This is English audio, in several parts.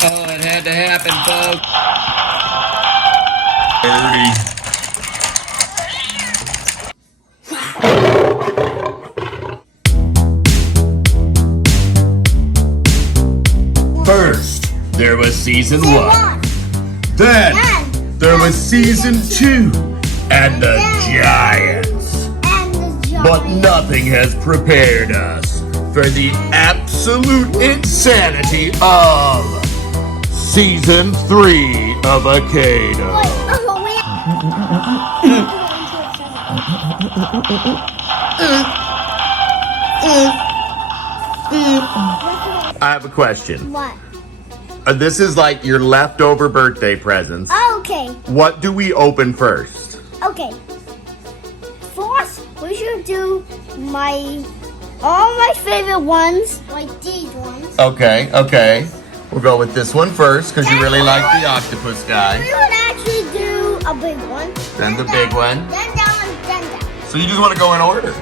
Oh, it had to happen, folks. 30. First, there was season 1. Then, there was season 2. And the Giants. But nothing has prepared us for the absolute insanity of season 3 of Akedo. I have a question. What? This is like your leftover birthday presents. Okay. What do we open first? Okay. First, we should do all my favorite ones, like these ones. Okay. We'll go with this one first because you really like the octopus We guy. would actually do a big one. Then the big one. Then that one, then that. So you just want to go in order?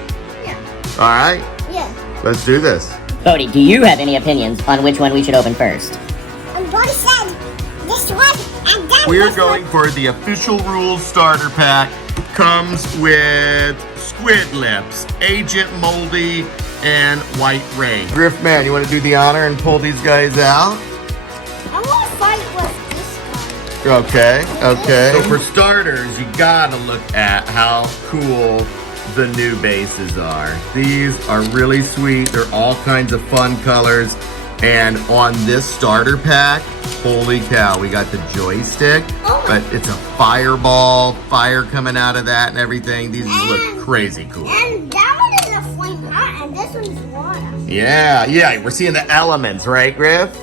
Yeah. All right, Yeah. let's do this. Bodie, do you have any opinions on which one we should open first? And Buddy said this one, and then We're this going for the official rules starter pack. Comes with Squid Lips, Agent Moldy, and White Ray. Griffman, you want to do the honor and pull these guys out? I want to fight with this guy. Okay. So for starters, you gotta look at how cool the new bases are. These are really sweet. They're all kinds of fun colors. And on this starter pack, holy cow, we got the joystick, but it's a fireball, fire coming out of that and everything. These look crazy cool. And that one is a flame hot, and this one is water. Yeah, we're seeing the elements, right, Griff?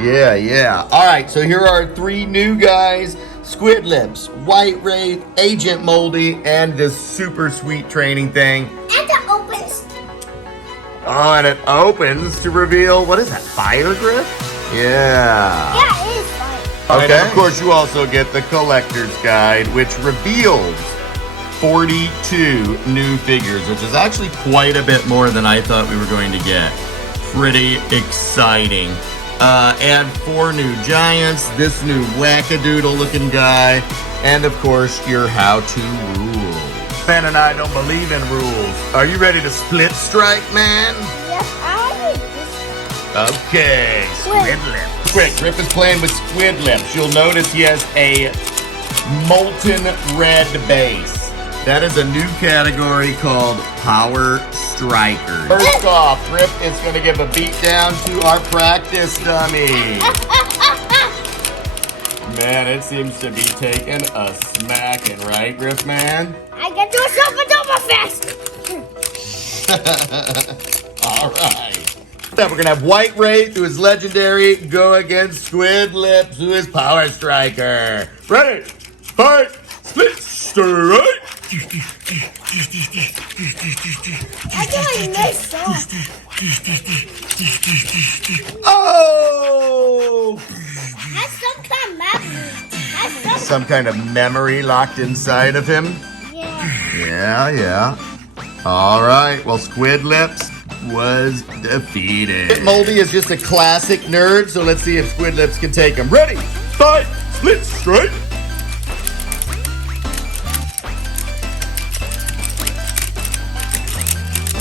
Yeah. All right, so here are 3 new guys. Squid Lips, White Ray, Agent Moldy, and this super sweet training thing. And it opens. Oh, and it opens to reveal, what is that, fire, Griff? Yeah. Yeah, it is fire. Okay. And of course, you also get the collector's guide, which reveals 42 new figures, which is actually quite a bit more than I thought we were going to get. Pretty exciting. And 4 new giants, this new wackadoodle looking guy, and of course, your how-to rules. Man and I don't believe in rules. Are you ready to split strike, man? Yes, I like this one. Okay, Squid Lips. Quick, Griff is playing with Squid Lips. You'll notice he has a molten red base. That is a new category called Power Strikers. First off, Griff is going to give a beat down to our practice dummy. Man, it seems to be taking a smacking, right, Griff man? I can do something double fast. All right. Then we're going to have White Ray, who is legendary, go against Squid Lips, who is Power Striker. Ready, fight, split strike. I really missed that. Oh! That's some kind of memory. Some kind of memory locked inside of him? Yeah. Yeah. All right, well, Squid Lips was defeated. Moldy is just a classic nerd, so let's see if Squid Lips can take him. Ready, fight, split strike.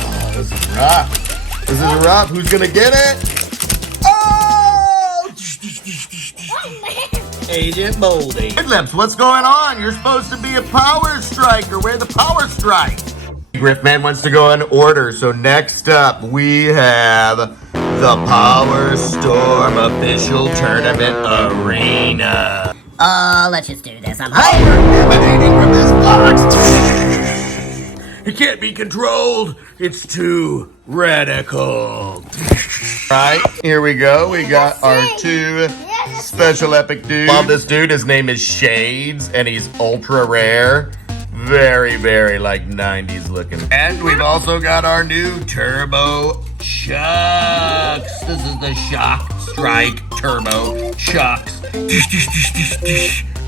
Oh, this is rough. Who's gonna get it? Oh! Oh, man. Agent Moldy. Squid Lips, what's going on? You're supposed to be a power striker. Where the power strike? Griffman wants to go in order, so next up we have the Power Storm Official Tournament Arena. Let's just do this. I'm Hyper emanating from this box. It can't be controlled. It's too radical. Right, here we go. We got our 2 special epic dudes. Love this dude. His name is Shades, and he's ultra rare. Very, very like 90s looking. And we've also got our new Turbo Chucks. This is the Shock Strike Turbo Chucks.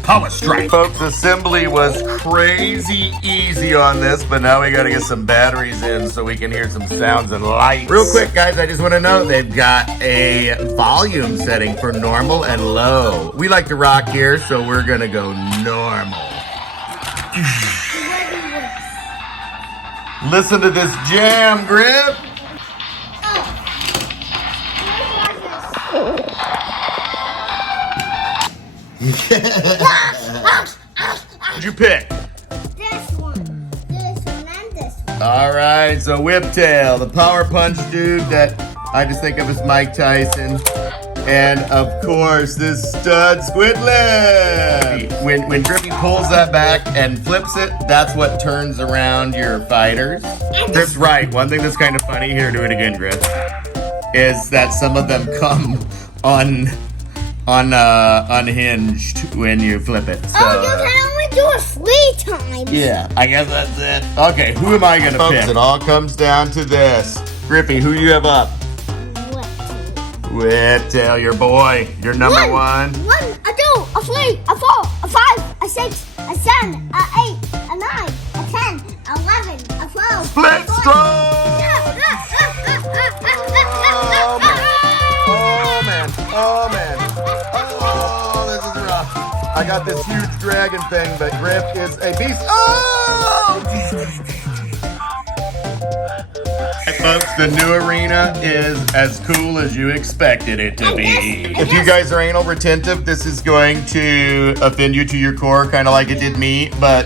Power strike. Folks, assembly was crazy easy on this, but now we gotta get some batteries in so we can hear some sounds and lights. Real quick, guys, I just wanna know they've got a volume setting for normal and low. We like to rock here, so we're gonna go normal. Listen to this jam, Grip. What'd you pick? This one, and this one. All right, so Whiptail, the power punch dude that I just think of as Mike Tyson. And of course, this stud Squidlip. When Grippy pulls that back and flips it, that's what turns around your fighters. Grip's right. One thing that's kind of funny, here, do it again, Grip, is that some of them come unhinged when you flip it. So, Oh, you can only do it 3 times. yeah, I guess that's it. Okay, who am I gonna pick? It all comes down to this. Grippy, who you have up? Whiptail, your boy. Your number one. 1, a 2, a 3, a 4, a 5, a 6, a 7, a 8, a 9, a 10, 11, a 12. Split stroke! Oh man. Oh man. Oh, this is rough. I got this huge dragon thing, but Grip is a beast. Oh! Folks, the new arena is as cool as you expected it to be. If you guys are anal retentive, this is going to offend you to your core, kind of like it did me, but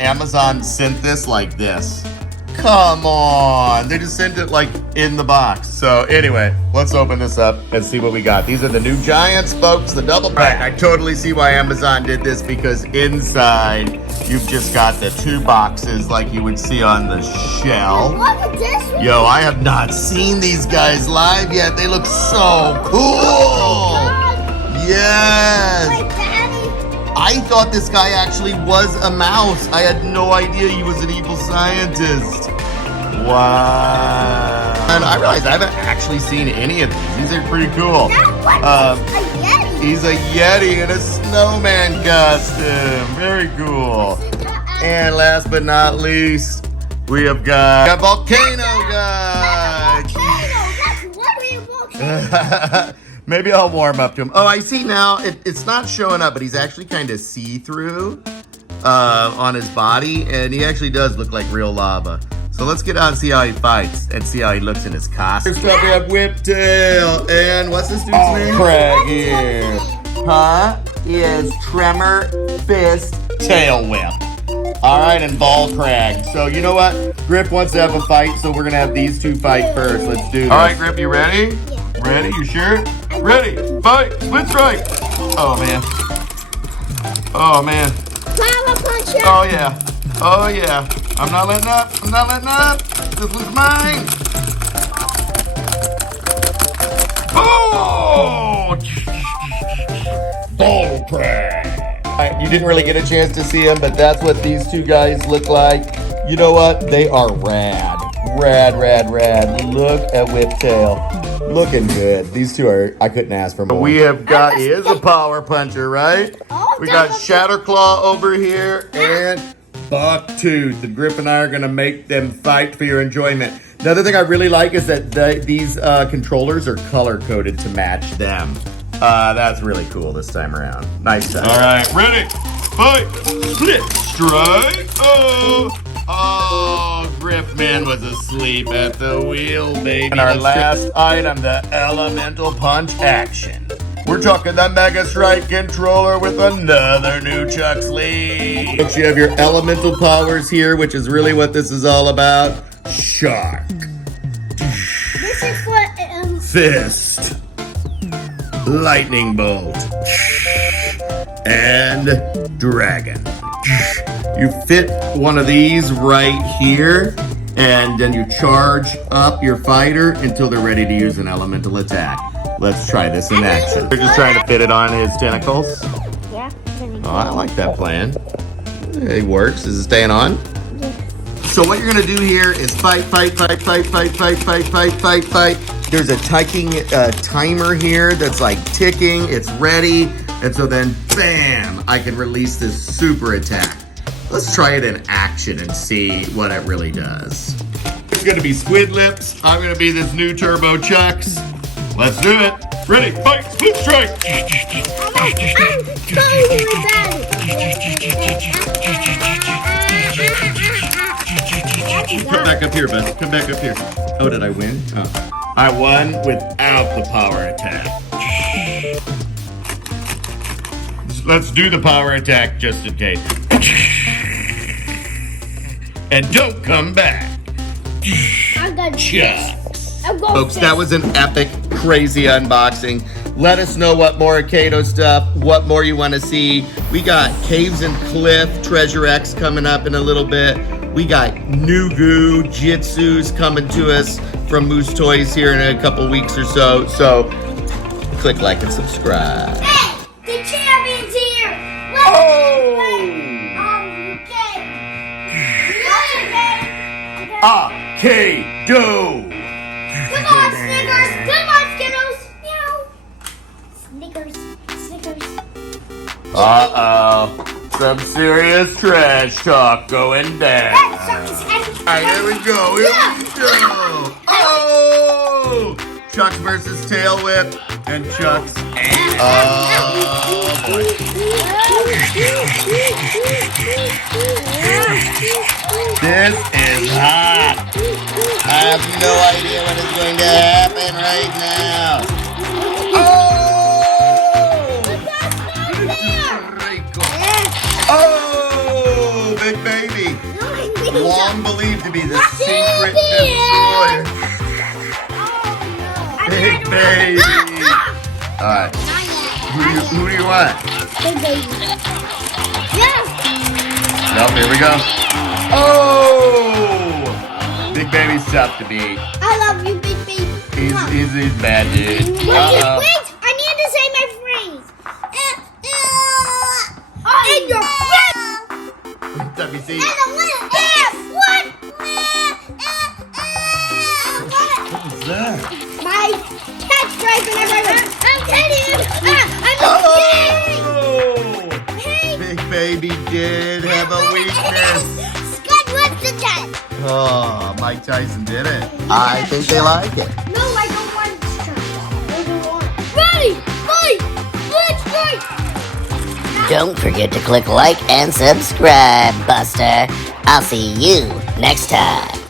Amazon sent this like this. Come on, they just sent it like in the box. So anyway, let's open this up and see what we got. These are the new Giants, folks, the double pack. I totally see why Amazon did this, because inside you've just got the 2 boxes like you would see on the shelf. Look at this one. Yo, I have not seen these guys live yet. They look so cool. Yes. Wait, Daddy. I thought this guy actually was a mouse. I had no idea he was an evil scientist. Wow. And I realized I haven't actually seen any of these. These are pretty cool. That one's a Yeti. He's a Yeti in a snowman costume. Very cool. And last but not least, we have got a volcano guy. That's literally a volcano. Maybe I'll warm up to him. Oh, I see now. It's not showing up, but he's actually kind of see-through on his body, and he actually does look like real lava. So let's get out and see how he fights and see how he looks in his costume. First up, we have Whiptail, and what's this dude's name? Craig here. Huh? Is Tremor Fist Tail Whip. All right, and Ball Crag. So you know what? Grip wants to have a fight, so we're gonna have these two fight first. Let's do this. All right, Grip, you ready? Yeah. Ready? You sure? Ready? Fight! Split strike! Oh man. Oh man. Power puncher. Oh yeah. Oh yeah. I'm not letting up. I'm not letting up. This was mine. Oh! Ball Crag. You didn't really get a chance to see them, but that's what these two guys look like. You know what? They are rad. Rad, rad, rad. Look at Whiptail. Looking good. These two are, I couldn't ask for more. We have got, he is a power puncher, right? We got Shatterclaw over here and Bucktooth. The Grip and I are going to make them fight for your enjoyment. Another thing I really like is that these controllers are color-coded to match them. That's really cool this time around. Nice time. All right, ready, fight, split strike. Oh, Grip Man was asleep at the wheel, baby. And our last item, the Elemental Punch action. We're talking the Mega Strike controller with another new Chuck sleeve. But you have your elemental powers here, which is really what this is all about. Shark. This is what Fist. Lightning Bolt. And Dragon. You fit one of these right here, and then you charge up your fighter until they're ready to use an elemental attack. Let's try this in action. We're just trying to fit it on his tentacles. Yeah. Oh, I like that plan. It works. Is it staying on? Yeah. So what you're gonna do here is fight. There's a ticking timer here that's like ticking. It's ready. And so then, bam, I can release this super attack. Let's try it in action and see what it really does. It's gonna be Squid Lips. I'm gonna be this new Turbo Chucks. Let's do it. Ready, fight, split strike. Come back up here, bud. Come back up here. Oh, did I win? Oh. I won without the power attack. Let's do the power attack just in case. And don't come back. Chucks. Folks, that was an epic, crazy unboxing. Let us know what more Akedo stuff, what more you want to see. We got Caves and Cliff Treasure X coming up in a little bit. We got Nugu Jitsus coming to us from Moose Toys here in a couple weeks or so. So click like and subscribe. Hey, the champion's here. Let's play. Akedo! Come on, Snickers. Come on, Skittles. Meow. Snickers. Uh-oh. Some serious trash talk going down. Alright, here we go. Oh! Chucks versus Tail Whip and Chucks. This is hot. I have no idea what is going to happen right now. Oh, Big Baby. Long believed to be the secret destroyer. Big Baby. Alright. Who do you want? Big Baby. Yes. Nope, here we go. Oh! Big Baby's tough to beat. I love you, Big Baby. He's bad, dude. Wait, I need to say my phrase. In your face! Let me see. And a little ass! What? What was that? My cat's driving everywhere. I'm kidding. I'm Oh! Big Baby did have a weakness. Scott wants the cat. Oh, Mike Tyson did it. I think they like it. No, I don't want to try. I don't want. Ready, fight, let's fight. Don't forget to click like and subscribe, Buster. I'll see you next time.